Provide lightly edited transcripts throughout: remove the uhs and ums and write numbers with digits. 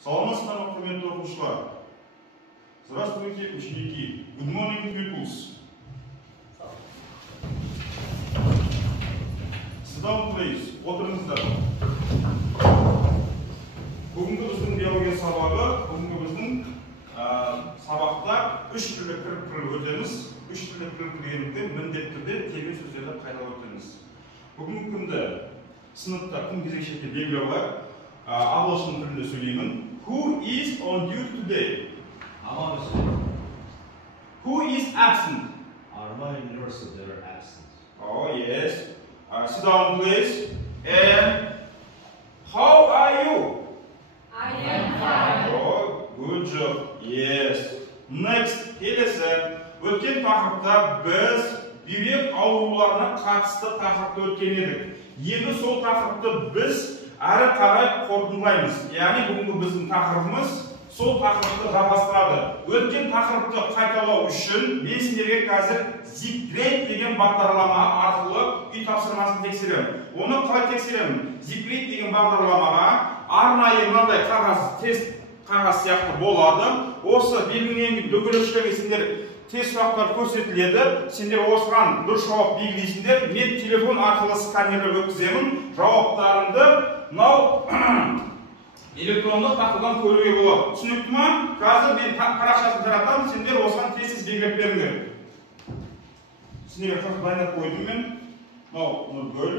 Саламатсыздар ма, құрметті оқушылар? Здравствуйте, ученики. Good morning, pupils. Sit down, please. Отырыңыздар. Бүгінгі біздің биология сабағы, бүгінгі біздің сабақта үш түрлі кіріп өтеміз. Үш түрлі кіріп дегендіктен міндетті түрде терме сөздерді қайталап өтеміз. Бүгінгі күнді сыныпта күн кезекшілікте белгілеу бар. Ағылшын тілінде сөйлеймін. Who is on duty today? Who is absent? Our university are absent. Oh yes. Sit down, please. And how are you? I am fine. Oh, good job. Yes. Next, келесі. Өткен тақырыпта біз бүйрек ауруларына қатысты тақырыпты өткен едік. Енді сол тақырыпты біз әрі қарай қорытындылаймыз. Яғни бүгінгі біздің тақырыбымыз сол тақырыпты жалғастырады. Өткен тақырыпты қайталау үшін мен сіздерге қазір Zipgrade деген бағдарлама арқылы үй тапсырмасын тексеремін. Оны қалай тексеремін? Zipgrade деген бағдарламаға арнайы мынандай қағаз, тест қағаз сияқты болады. Осы белгіленген дөңгелекшелерге сендер тест сұрақтар көрсетіледі. Сендер осыған дұрыс жауап белгілейсіңдер. Мен телефон арқылы сканерлеп өткіземін. Жауаптарымды мынау электрондық тақтадан көруге болады. Түсінікті ме? Қазір мен парақшасын таратамын, сендер осыған тест белгілеп беріңдер. Сендерге қазір дайындап қойдым мен. Мынау Нұргүл,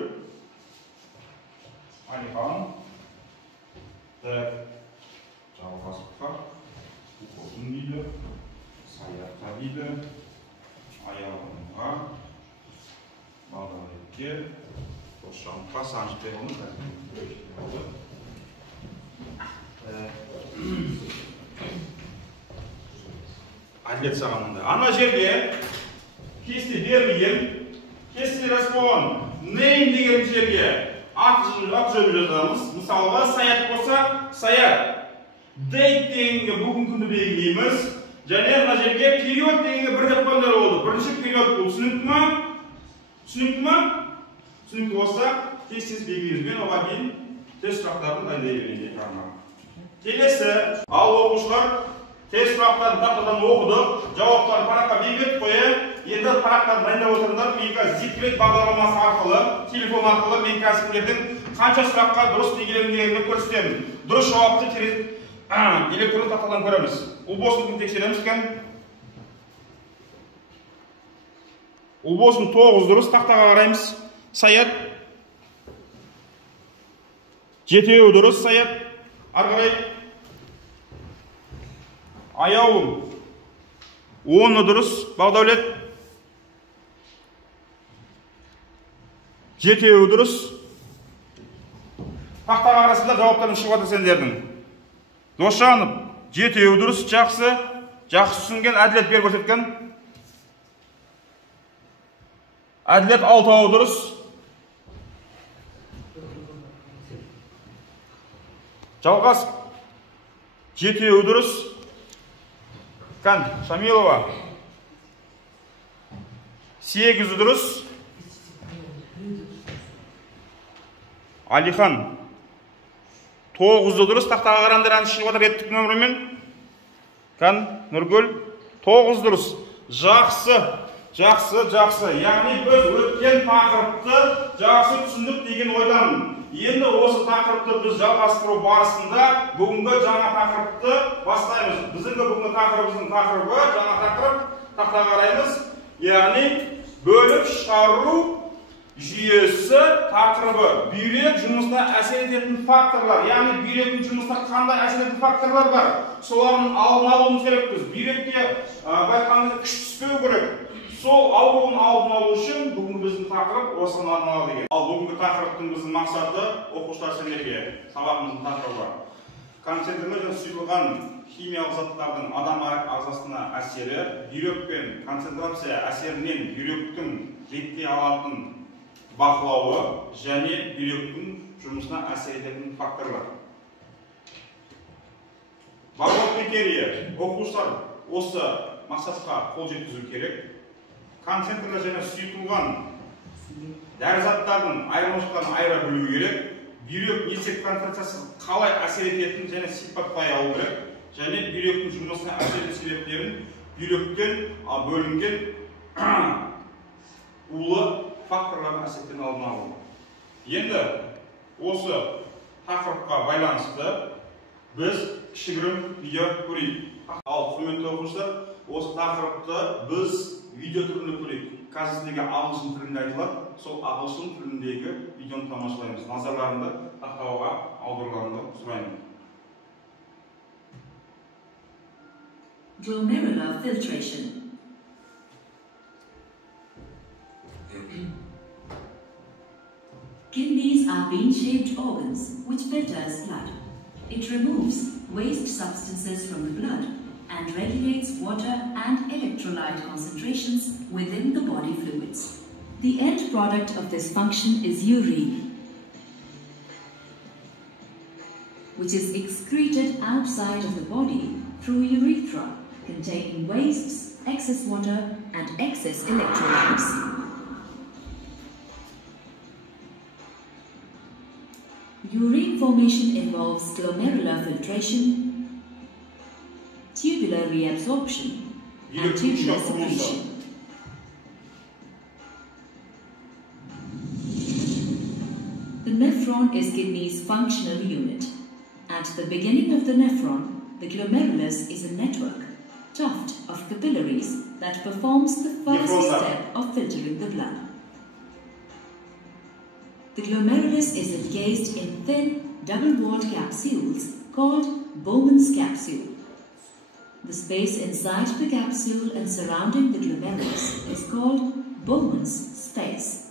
Алихан, Жалғасовқа, Уколдың дейді, Саятқа дейді, Аяғымға, Бағдалекке, Қосшамқа, Санжықпай оны Әділет сағанында. Ана жерде кесте бермеген, кесте распон, name деген жерге ат жөні жазамыз. Мысалға, Саят болса, Саят. Date дегенге бүгін күнді белгілейміз. Және ана жерге период дегенге бір деп қойғандар болды. Бірінші период бұл. Түсінікті ме? Түсінікті ме? Түсінікті болса, тез белгілейміз. Мен оған кейін тест сұрақтарын дайындай берейін қармақ. Келесі, ал оқушылар тест сұрақтарын тақтадан оқыдық, жауаптарын параққа белгілеп қойып, енді парақтарын дайындап отырыңдар. Мен қазір Zipgrade бағдарламасы арқылы, телефон арқылы мен қазір сендердің қанша сұраққа дұрыс белгіленгенін көрсетемін. Дұрыс жауапты электронды тақтадан көреміз. Ұлбосын тексереміз екен. Ұлбосын 9 дұрыс, тақтаға қараймыз. Саят. 7 дұрыс, Саят. Арғарай. Аяуым 10 дұрыс, Бағдаулет. 7 дұрыс. Тақтаға арасында жауаптарын шығады сендердің. Досжанов 7 дұрыс, жақсы. Жақсы түсінген, Әділет бер көрсеткен. Әділет 6 дұрыс. Жалғас 7 дұрыс. Кан Шамилова 8 дұрыс. Алихан 9 дұрыс. Тақтаға қараңдар, әнші шығып отыр еттік нөмірімен. Кан Нұргүл 9 дұрыс. Жақсы. Жақсы. Яғни біз өткен тақырыпты жақсы түсіндік деген ойдамын. Енді осы тақырыпты біз жалғастыру барысында бүгінгі жаңа тақырыпты бастаймыз. Біздің бүгінгі тақырыбымыздың тақырыбы, жаңа тақырып, тақтаға қараймыз. Яғни бөліп шығару жүйесі тақырыбы. Бүйрек жұмысына әсер ететін факторлар. Яғни бүйректің жұмысына қандай әсер ететін факторлар бар. Солардың алдын алуымыз керекпіз. Бүйрекке байқаңызда күш түспеу керек. Сол ауруын алдын алу үшін бүгінгі біздің тақырып осыған арналады деген. Ал бүгінгі тақырыптың біздің мақсаты оқушылар сендерге сабағымыздың тақырыбы. Концентрлер және сұйылған химиялық заттардың адам ағзасына әсері, бүйрек пен концентрация әсерінен бүйректің реттей алатын бақылауы және бүйректің жұмысына әсер ететін факторлар. Барлық критерийі оқушылар осы мақсатқа қол жеткізу керек. Концентрлер және сұйытылған дәрі заттардың айырмашылықтарын айыра білу керек. бүйрек несеп концентрациясы қалай әсер ететінін және сипаттай алу керек. Және бүйректің жұмысына әсер ететін себептерін бүйректен бөлінген улы факторлардың әсерінен алдын алу. Енді осы тақырыпқа байланысты біз кішігірім видео көрейік. Ал құрметті оқушылар, осы тақырыпты біз видео түрінде көрейік. Қазір сіздерге ағылшын тілінде айтылады, сол ағылшын тіліндегі видеоны тамашалаймыз. Назарларыңды тақтаға аударуларыңды сұраймын. Glomerular filtration. Kidneys are bean-shaped organs which filters blood. It removes waste substances from the blood and regulates water and electrolyte concentrations within the body fluids. The end product of this function is urine, which is excreted outside of the body through urethra, containing wastes, excess water and excess electrolytes. Urine formation involves glomerular filtration, tubular reabsorption, and tubular secretion. The nephron is kidney's functional unit. At the beginning of the nephron, the glomerulus is a network, tuft of capillaries that performs the first step of filtering the blood. The glomerulus is encased in thin, double-walled capsules called Bowman's capsule. The space inside the capsule and surrounding the glomerulus is called Bowman's space.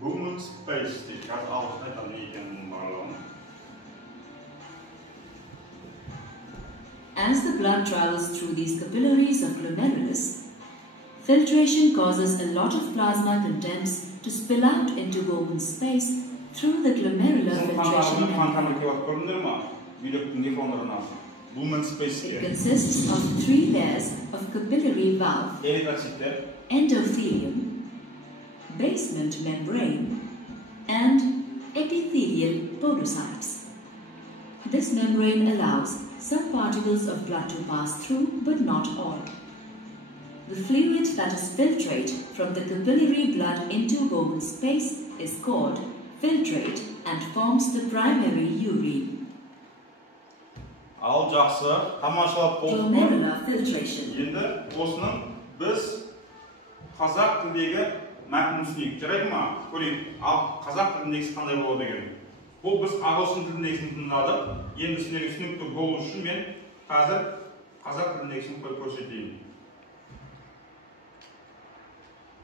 Bowman's space. As the blood travels through these capillaries of glomerulus, filtration causes a lot of plasma contents to spill out into Bowman's space through the glomerular filtration network. It consists of 3 layers of capillary valve, endothelium, basement membrane, and epithelial podocytes. This membrane allows some particles of blood to pass through, but not all. The fluid that is filtrate from the capillary blood into Bowman's space is called filtrate and forms the primary urine. Glomerular filtration. Енді осының біз қазақ тілдегі мәтінін түсінейік. Жарайды ма? Көрейік. Ал қазақ тіліндегісі қандай болады екен? Бұл біз ағылшын тіліндегісін тыңдадық. Енді сіздерге түсінікті болу үшін мен қазір қазақ тіліндегісін көрсетейін.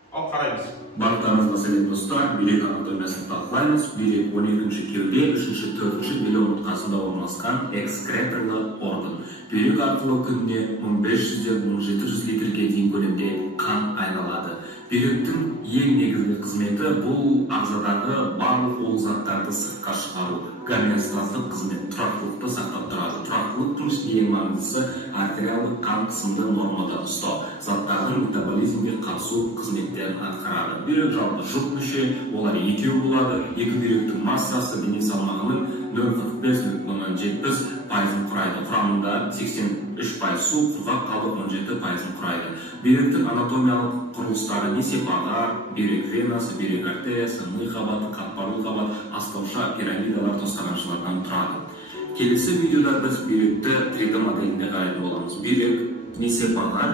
Ал қараймыз. Барлықтарыңызға сәлем достар. Бүйрек анатомиясын талқылаймыз. Бүйрек 12-ші кеуде, 3-ші, 4-ші белі омыртқасында орналасқан экскреторлы орган. Бүйрек арқылы күніне 1500-ден 1700 литрге дейін көлемде қан айналады. Бүйректің ең негізгі қызметі бұл ағзадағы барлық улы заттарды сыртқа шығару. Гомеостаздық қызмет тұрақтылықты сақтап тұрады. Тұрақтылықтың ішінде ең маңыздысы артериалдық қан қысымды нормада ұстау, заттардың метаболизмге қатысу қызметтерін атқарады. Бүйрек жалпы жұп мүше, олар екеу болады. Екі бүйректің массасы дене салмағының 0,45-0,70 пайызын құрайды. Құрамында 83% су, құрғақ қалдық 17 пайызын құрайды. Бүйректің анатомиялық құрылыстары несепағар, бүйрек венасы, бүйрек артериясы, ми қабаты, қатпарлы қабат, астауша, пирамидалар, тостағаншылардан тұрады. Келесі видеода біз бүйректі 3D моделінде қарайтын боламыз. Бүйрек несепағар,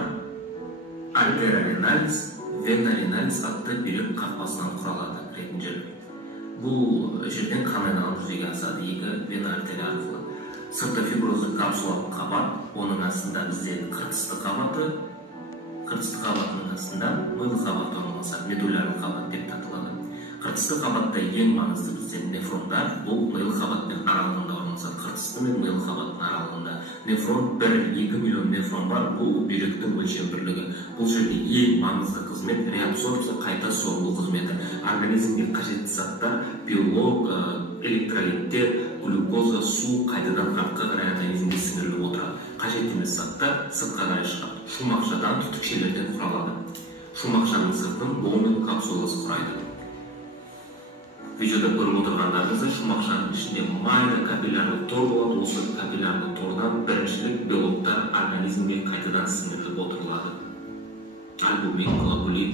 артериалинализ, венаринализ атты бүйрек қақпасынан құралады. Бұл жерден қан айналымы жүзеге асады, екі вена артерия арқылы. Сыртта фиброзды капсулалық қабат, оның астында бізде қыртысты қабаты, қыртысты қабатының астында мыйлы қабат орналасады, медулярлы қабат деп аталады. Қыртысты қабатта ең маңызды бізде нефрондар, бұл мыйлы қабатпен аралығында орналасады. Қыртысты мен мыйлы қабаттың аралығында. Нефрон 1-2 миллион нефрон бар, бұл бүйректің өлшем бірлігі. Бұл жерде ең маңызды қызмет реабсорбция, қайта сорылу қызметі. Организмге қажетті заттар, белок, электролиттер, глюкоза, су қайтадан артқа қарай организмге сіңіріліп отырады. Қажет емес заттар сыртқа қарай шығады. Шумақшадан, түтікшелерден құралады. Шумақшаның сыртын Боумен капсуласы құрайды. Видеода көріп отырғандарыңызда шумақшаның ішінде майда капиллярлы тор болады. Осы капиллярлы тордан біріншілік белоктар организмге қайтадан сіңіріліп отырылады. Альбумин, глобулин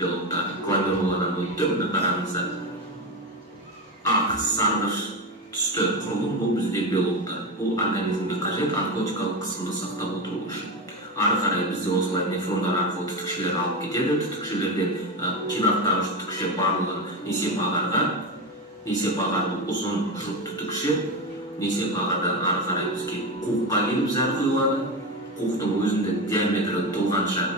белоктар гломеруладан өтіп қараңыздар. Ақ сарғыш түсті құрылым бұл бізде белоктар. Бұл организмге қажет онкологиялық қысымды сақтап отыру үшін. Ары қарай бізде осылай нефрондар арқылы түтікшелер алып кетеді. Түтікшелерден жинақтағыш түтікше барлығы несеп ағарға, несеп ағар ұзын жұп түтікше, несеп ағардан ары қарай бізге қуыққа келіп зәр құйылады. Қуықтың өзінде диаметрі толғанша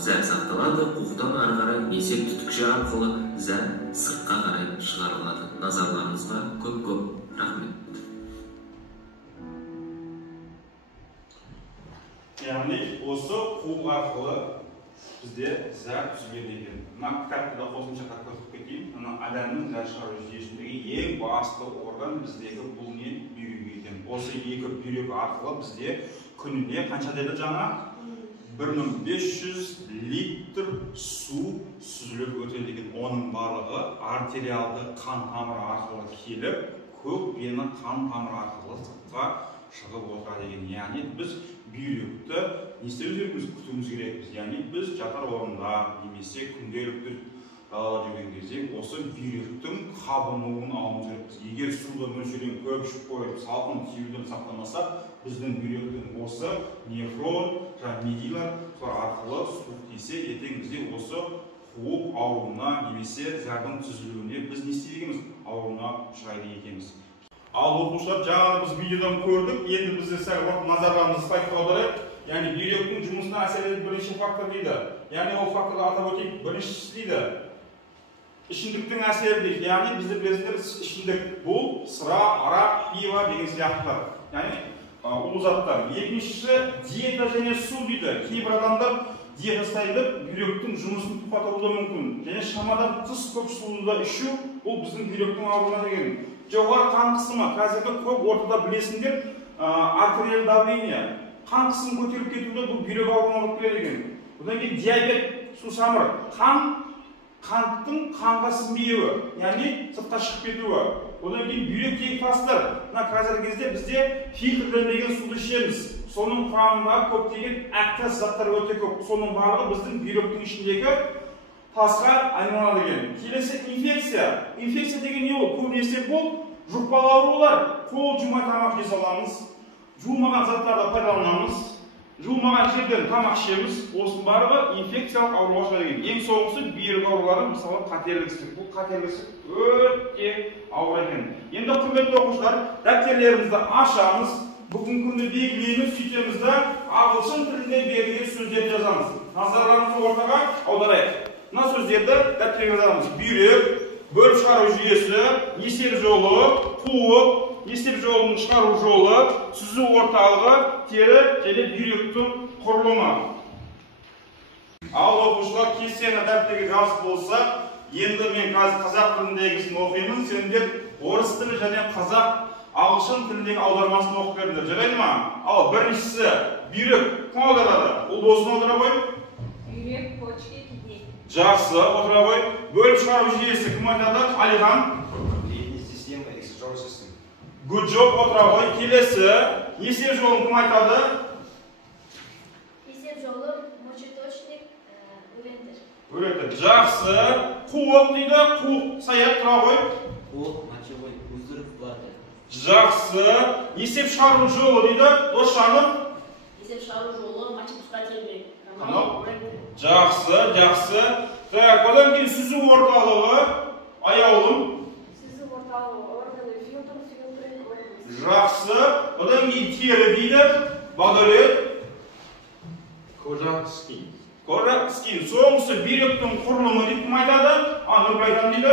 зәр сақталады. Қуықтан ары қарай несеп түтікше арқылы зәр сыртқа қарай шығарылады. Назарларыңызға көп рахмет. Яғни осы қуық арқылы бізде зәр түзіледі екен. Мына кітапты да қосымша көрсетіп кетейін. Мына адамның зәр шығару жүйесіндегі ең басты орган біздегі бұл не? Бүйрек екен. Осы екі бүйрек арқылы бізде күніне қанша деді жаңа? 1500 литр су сүзіліп өтеді екен. Оның барлығы артериалды қан тамыры арқылы келіп, көк вена қан тамыры арқылы сыртқа шығып отырады екен. Яғни біз бүйректі не істеуіміз керекпіз? Күтуіміз керекпіз. Яғни біз жатар орында немесе күнделікті далада жүрген кезде осы бүйректің қабынуын алуымыз керекпіз. Егер суды мөлшерден көп ішіп қойып, салқын тиюден сақтамасақ, біздің бүйректің осы нефрон, медилар арқылы суық тисе, ертең бізде осы қуық ауруына немесе зәрдің түзілуіне біз не істейміз? Ауруына ұшырайды екенбіз. Ал оқушылар, жаңа біз видеодан көрдік, енді бізде сәл назарларымызды слайдқа аударайық. Яғни бүйректің жұмысына әсер ететін бірінші фактор дейді. Яғни ол факторды атап өтейік. Біріншісі дейді ішімдіктің әсері дейді. Яғни бізде білесіздер ішімдік бұл сыра, арақ, пиво деген сияқтылар. Яғни улы заттар. Екіншісі диета және су дейді. Кейбір адамдар диета ұстайды, бүйректің жұмысын тоқтатуы мүмкін. Және шамадан тыс көп суды ішу бұл біздің бүйректің ауруына деген. Жоғары қан қысымы, қазіргі көп ортада білесіңдер, артериалды давление, қан қысымы көтеріліп кетуде бұл бүйрек ауруына алып келеді екен. Одан кейін диабет, сусамыр, қанттың қанға сіңбеуі, яғни сыртқа шығып кетуі. Одан кейін бүйректегі тастар, мына қазіргі кезде бізде фильтрленбеген суды ішеміз. Соның құрамында көптеген әктас заттар өте көп. Соның барлығы біздің бүйректің ішіндегі тасқа айналады екен. Келесі инфекция. Инфекция деген не ол? Көбінесе бұл жұқпалы аурулар. Қол жумай тамақ жей саламыз, жуылмаған заттарды пайдаланамыз, жуылмаған жерден тамақ ішеміз. Осының барлығы инфекциялық ауруға шығады екен. Ең соңғысы бүйрек аурулары, мысалы қатерлік ісік. Бұл қатерлік ісік өте ауыр екен. Енді құрметті оқушылар, дәптерімізді ашамыз. Бүгінгі күнді белгілейміз, сөйтеміз де ағылшын тілінде берілген сөздерді жазамыз. Назарларыңызды ортаға аударайық. Мына сөздерді дәптерге жазамыз. Бүйрек, бөліп шығару жүйесі, несеп жолы, қуық, несеп жолының шығару жолы, сүзу орталығы, тері және бүйректің құрылымы. Ал оқушылар кестені дәптерге жазып болса, енді мен қазақ тіліндегісін оқимын, сендер орыс тілі және қазақ ағылшын тіліндегі аудармасын оқып бердіңдер. Жарайды ма? Ал біріншісі бүйрек кім аударады? Ол досын аудара қой. Бүйрек, почки, кидней. Жақсы, отыра қой. Бөліп шығару жүйесі кім айтады? Алихан. Лимфная система, excretory system. Good job, отыра қой. Келесі, несеп жолын кім айтады? Несеп жолы, мочеточник, урентер. Урентер. Жақсы. Қуық дейді, қуық саят тұра қой. Қуық, мочевой пузырь, блатер. Жақсы. Несеп шығару жолы дейді, Досжанов. Несеп шығару жолы, мочепускательный Канал. урентер. Жақсы. Так, одан кейін сүзу орталығы, аяулым. Сүзу орталығы, органы, фильтры, органы. Жақсы. Одан кейін тері дейді, водолет. Кожа, скин. Кожа, скин. Соңғысы бүйректің құрылымы дейді, кім айтады? Нұргүл айтам дейді.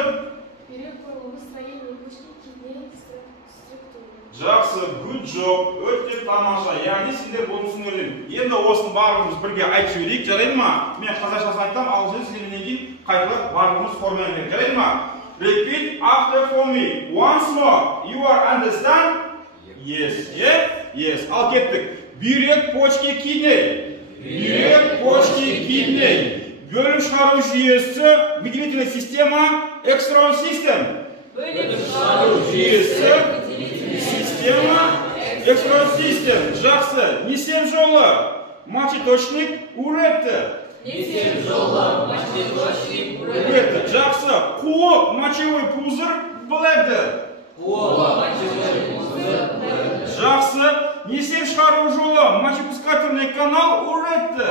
Бүйрек құрылымы, строение почки, кидней, структура. Жақсы, good job, өте тамаша. Яғни сендер бұны түсінерден. Енді осының барлығымыз бірге айтып жіберейік, жарайды ма? Мен қазақшасын айтсам, ағылшын сіздерден кейін қайталап барлығымыз формуламен керек, жарайды ма? Repeat after for me. Once more. You are understand? Yes. Yes. Ал кеттік. Бүйрек, почки, кидней. Бүйрек, почки, кидней. Бөліп шығару жүйесі, выделительная система, External system. Жүйесі, система, external system. Жақсы. Несем жолы? Мочеточник уретті. Уретті. Жақсы. Қуы мочевой пузыр біледі. Жақсы. Несем шығару жолы? Мочепускательный канал уретті.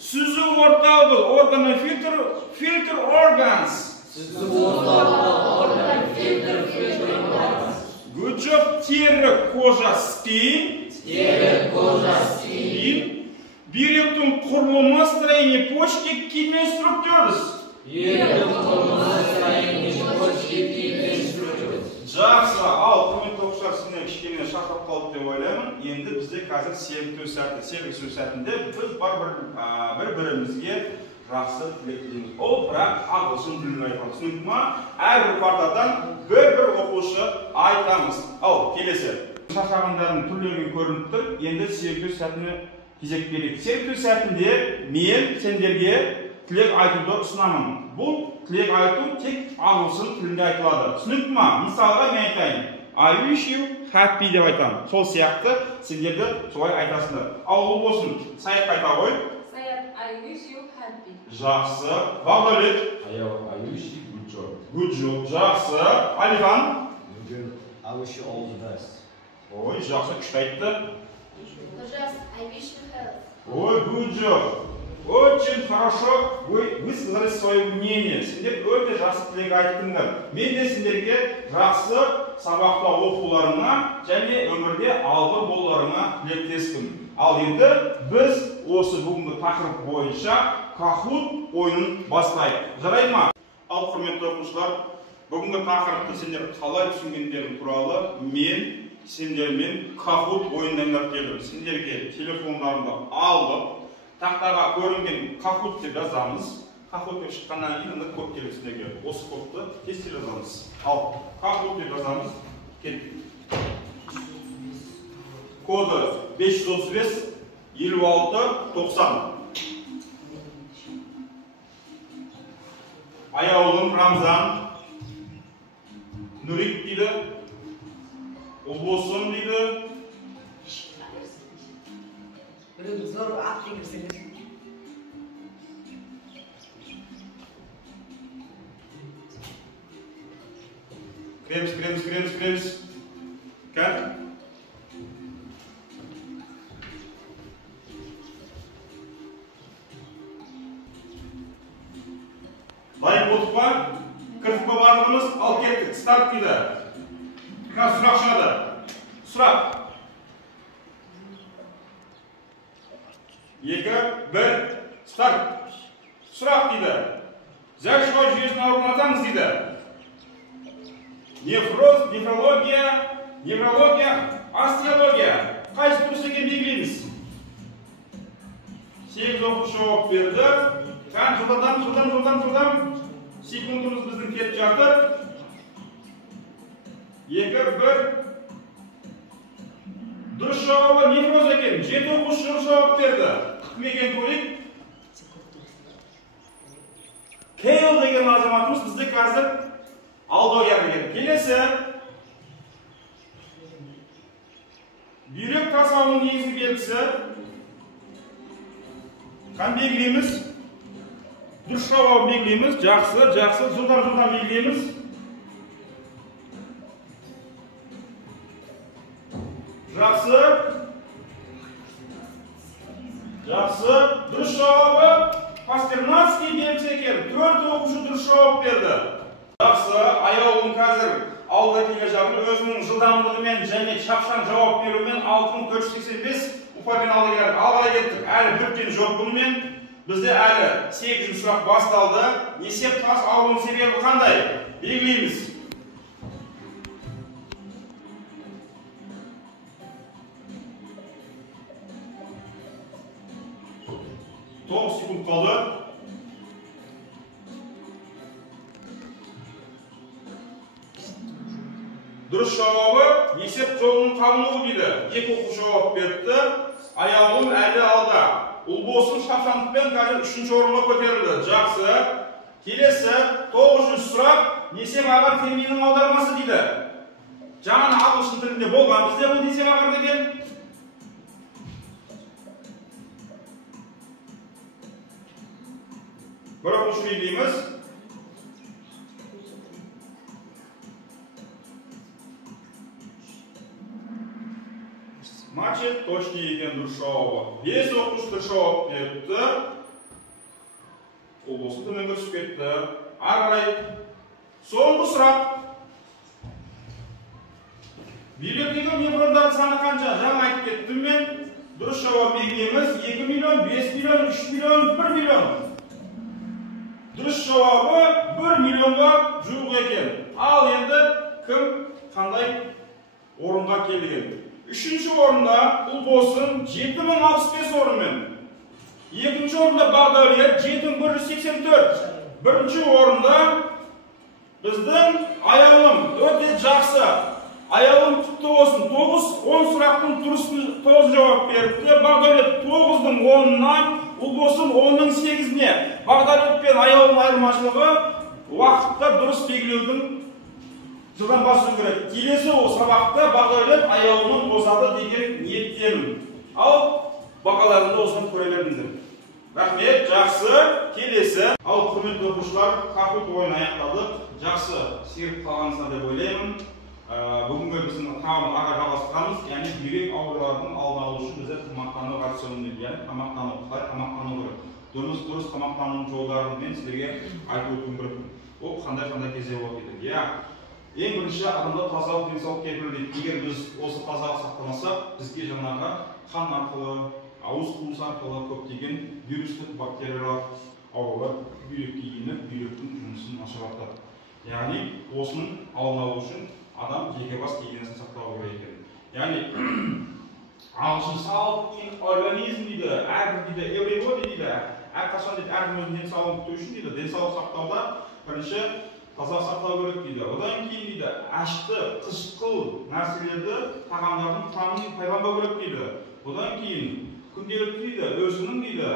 Сүзу орталығы органы filter organs. Good job. Тері кожа skin. Бүйректің құрылымы строение почки kidney structures. Жақсы, ал құрметті оқушылар, сіздерге кішкене шақырып қалды деп ойлаймын. Енді бізде қазір сервис сәтінде біз бір-бірімізге жақсы тілек тілейміз. Ол бірақ ағылшын тілін айтамыз. Түсінікті ма? Әрбір партадан бір оқушы айтамыз. Ал, келесі. Шақырғандардың түрлерін көрініп тұр. Енді сервис сәтіне кезек берейік. Сервис сәтінде мен сендерге тілек айтуды ұсынамын. Бұл тілек айту тек ағылшын тілінде айтылады. Түсінікті ма? Мысалға мен айтайын. I wish you happy деп айтамын. Сол сияқты сендерді солай айтасыңдар. Ал ол болсын. Саят қайта ғой. Саят, I wish you happy. Жақсы. Бағдәулет. I wish you good job. Good job. Жақсы. Алихан. I wish you all the best. Ой, жақсы. Күшті айтты. Ужас, I wish you health. Ой, good job. Очень хорошо вы высказали свое мнение. Сендер өте жақсы тілек айттыңдар. Мен де сендерге жақсы сабақта оқуларыңа және өмірде алғы болуларыңа тілектеспін. Ал енді біз осы бүгінгі тақырып бойынша Kahoot ойынын бастайық. Жарайды ма? Ал құрметті оқушылар, бүгінгі тақырыпты сендер қалай түсінгендерің туралы мен сендермен Kahoot ойынын келдім. Сендерге телефондарыңды алып, тақтаға көрінген Kahoot деп жазамыз. Kahoot деп шыққаннан кейін код келеді сіздерге. Осы кодты тез жазамыз. Ал Kahoot деп жазамыз. Коды 535 56 90. Аяулым Рамзан, Нұрик дейді, Ұлбосын дейді. Зор ат дегірсеңіз. Кремс. Как? Лайк болдық па? Кірдік па барлығымыз? Ал кеттік. Старт дейді. Қазір сұрақ шығады. Сұрақ. 2, 1, старт. Сұрақ дейді. Зәр шығау жүйесінің ауруын атаңыз дейді. Нефроз, неврология, остеология. Қайсы дұрыс екен белгілейміз? 8 оқушы жауап берді. Қан жылдам. Секундымыз біздің кетіп жатыр. 2, 1. Дұрыс жауабы нефроз екен. 7 оқушы жауап берді. Күтмеген көрейік. Кейл деген азаматымыз бізде қазір алдауяр деген. Келесі. Бүйрек тасауының негізгі белгісі. Қан белгілейміз. Дұрыс жауабын белгілейміз. Жақсы. Жылдам белгілейміз. Жақсы. Дұрыс жауабы Пастернацкий белгісі екен. 4 оқушы дұрыс жауап берді. Жақсы. Аяулым қазір алда келе жатыр. Өзінің жылдамдығымен және шапшаң жауап беруімен 6485 ұпаймен алда келеді. Алға кеттік. Әлі бүттен жоқ бұнымен. Бізде әлі 8 сұрақ басталды. Несеп тас ауруының себебі қандай? Белгілейміз. Секунд қалды. Дұрыс жауабы несеп жолының қабынуы дейді. 2 оқушы жауап берді. Аяулым әлі алда. Ұлбосын шапшаңдықпен қазір 3-ші орынға көтерілді. Жақсы. Келесі 900 сұрақ несеп ағар терминінің аудармасы дейді. Жаңа ағылшын тілінде болған бізде бұл несеп ағар деген. Бір оқушы дейміз. Значит, точнее екен дұрыс жауабы. 5 оқушы дұрыс жауап беріпті. Ұлбосын төменге түсіп кетті. Ары қарай соңғы сұрақ. Бүйректегі нефрондардың саны қанша? Жаңа айтып кеттім мен. Дұрыс жауап береміз. 2 миллион, 5 миллион, 3 миллион, 1 миллион. Дұрыс жауабы 1 миллионға жуық екен. Ал енді кім қандай орынға келген? 3-ші орында Ұлбосын 7065 орынмен. 2-ші орында Бақдәулет 7184. 1-ші орында біздің Аялым өте жақсы. Аялым құтты болсын. 9-10 сұрақтың дұрысын 9 жауап беріпті. Бақдәулет 9-ның 10-нан, Ұлбосын 10-ның 8-не. Бақдәулет пен Аялым айырмашылығы уақытта дұрыс белгілеудің жылдан басу керек. Келесі сабақта Бақдәулет Аялымның озады деген ниеттемін. Ал бағаларында осыдан көре бердіңдер. Рахмет, жақсы. Келесі. Ал құрметті оқушылар, Kahoot ойын аяқтадық. Жақсы сергіп қалғансыздар деп ойлаймын. Бүгінгі біздің тағамын аға жалғастырамыз. Яғни бүйрек ауруларының алдын алу үшін бізде тамақтану рационы дейді. Яғни қалай тамақтану керек. Дұрыс тамақтану жолдарын мен сіздерге айтып өтуім керек. Ол қандай кезде болады дейді. Ең бірінші адамда тазалық денсаулық кепілі дейді. Егер біз осы тазалық сақтамасақ, бізге жаңағы қан арқылы, ауыз қуыс арқылы көптеген вирустық бактериялар аурулар бүйрекке еніп, бүйректің жұмысын нашарлатады. Яғни осының алдын алу үшін адам жеке бас гигиенасын сақтау керек екен. Яғни ағылшын сау организм дейді, әрбір дейді, everybody дейді. Әрқашан дейді, әркім өзінің денсаулығын күту үшін дейді. Денсаулық сақтауда бірінші тазалық сақтау керек дейді. Одан кейін дейді, ашты, қышқыл нәрселерді тағамдардың құрамын пайдаланбау керек дейді. Одан кейін күнделікті дейді, өзінің дейді,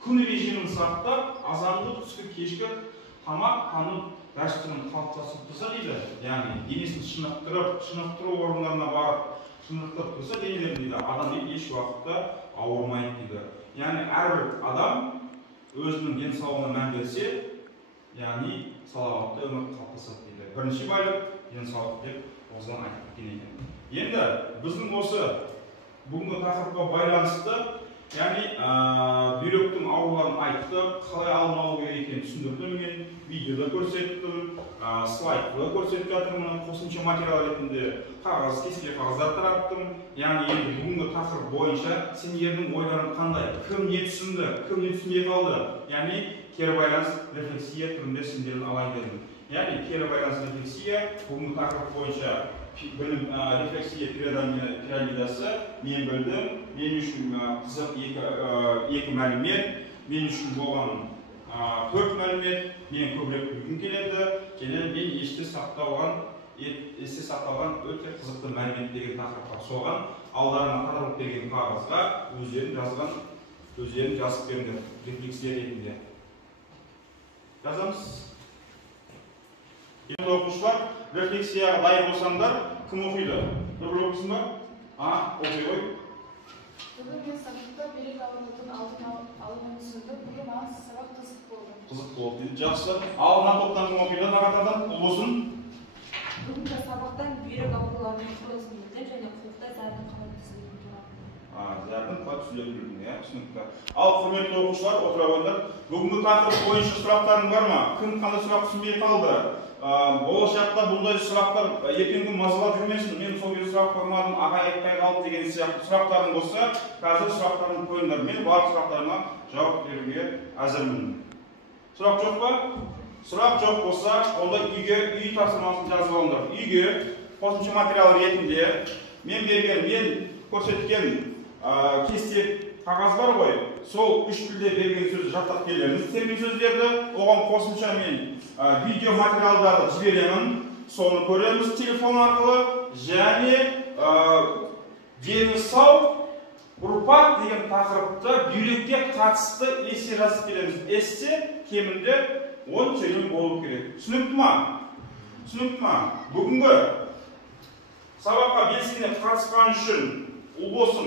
күн режимін сақтап, азанды түскі кешкі тамақтану дәстүрін қалыптастырып тұрса дейді. Яғни денесін шынықтыру орындарына барып, шынықтырып тұрса денелерін дейді, адам еш уақытта ауырмайды дейді. Яғни әрбір адам өзінің денсаулығына мән берсе, яғни салауатты өмір қалыптасады дейді. Бірінші байлық денсаулық деп осыдан айтып кеткен екен. Енді біздің осы бүгінгі тақырыпқа байланысты, яғни бүйректің ауруларын айттық, қалай алдын алу керек екенін түсіндірдім мен, видеода көрсеттім, слайдта көрсетіп жатырмын, қосымша материал ретінде қағаз, кесеге қағаздар тараттым. Яғни енді бүгінгі тақырып бойынша сендердің ойларың қандай? Кім не түсінді, кім не түсінбей қалды? Яғни кері байланыс рефлексия түрінде сендерін алайын дедім. Яғни кері байланыс рефлексия бүгінгі тақырып бойынша білім рефлексия пирамидасы мен білдім, мен үшін қызық екі мәлімет, мен үшін болған 4 мәлімет, мен көбірек білгім келеді, және мен есте сақталған өте қызықты мәлімет деген тақырыпқа соған алдарына қадалып берген қағазға өздерін жазып беріңдер рефлексия ретінде. Жазамыз. Енді оқушылар, рефлексияға дайын болсаңдар, кім оқиды? Бір оқысын ба? Оқи ғой. Бүгін мен сабақта бүйрек ауруының алдын алуын түсіндім. Бүгін маған сабақ қызық болды. Қызық болды дейді. Жақсы. Ал мына топтан кім оқиды? Нағатадан Ұлбосын. Бүгінгі сабақтан бүйрек ауруларының құрылысын білдім және құлықта зәрдің қалай түзілетінін туралы. Зәрдің қалай түзілетінін, түсінікті. Ал құрметті оқушылар, отыра қойыңдар. Бүгінгі тақырып бойынша сұрақтарың бар ма? Кім қандай сұрақ түсінбей қалды? Болашақта бұндай сұрақтар ертеңгі күн мазалап жүрмесін. Мен сол кезде сұрақ қоймадым, аға айтпай қалды деген сияқты сұрақтарың болса, қазір сұрақтарын қойыңдар. Мен барлық сұрақтарыма жауап беруге әзірмін. Сұрақ жоқ па? Сұрақ жоқ болса, онда үй тапсырмасын жазып алыңдар. Үйге қосымша материал ретінде мен көрсеткен кесте қағаз бар ғой, сол үш тілде берген сөз жаттап келеміз. Термин сөздерді, оған қосымша мен видео материалдарды жіберемін, соны көреміз телефон арқылы, және дені сау, ұрпақ деген тақырыпта бүйрекке қатысты эссе жазып келеміз. Эссе кемінде 10 сөйлем болу керек. Түсінікті ма? Түсінікті ма? Бүгінгі сабаққа белсене қатысқан үшін Ұлбосын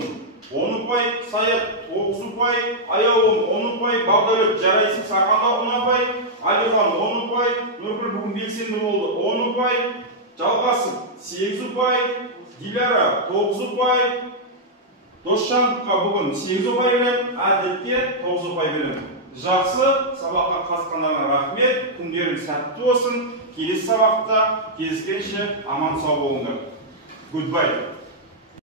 10 ұпай, Саят 9 ұпай, Аяуым 10 ұпай, Бағдәулет Жарайсың Сақанда 10 ұпай, Алихан 10 ұпай, Нұргүл бүгін белсенді болды 10 ұпай, Жалғасов 8 ұпай, Диляра 9 ұпай, Досжановқа бүгін 8 ұпай берем, Әділетке 9 ұпай берем. Жақсы, сабаққа қатысқандарыңа рахмет, күндерің сәтті болсын. Келесі сабақта кездескенше аман сау болыңдар. Goodbye.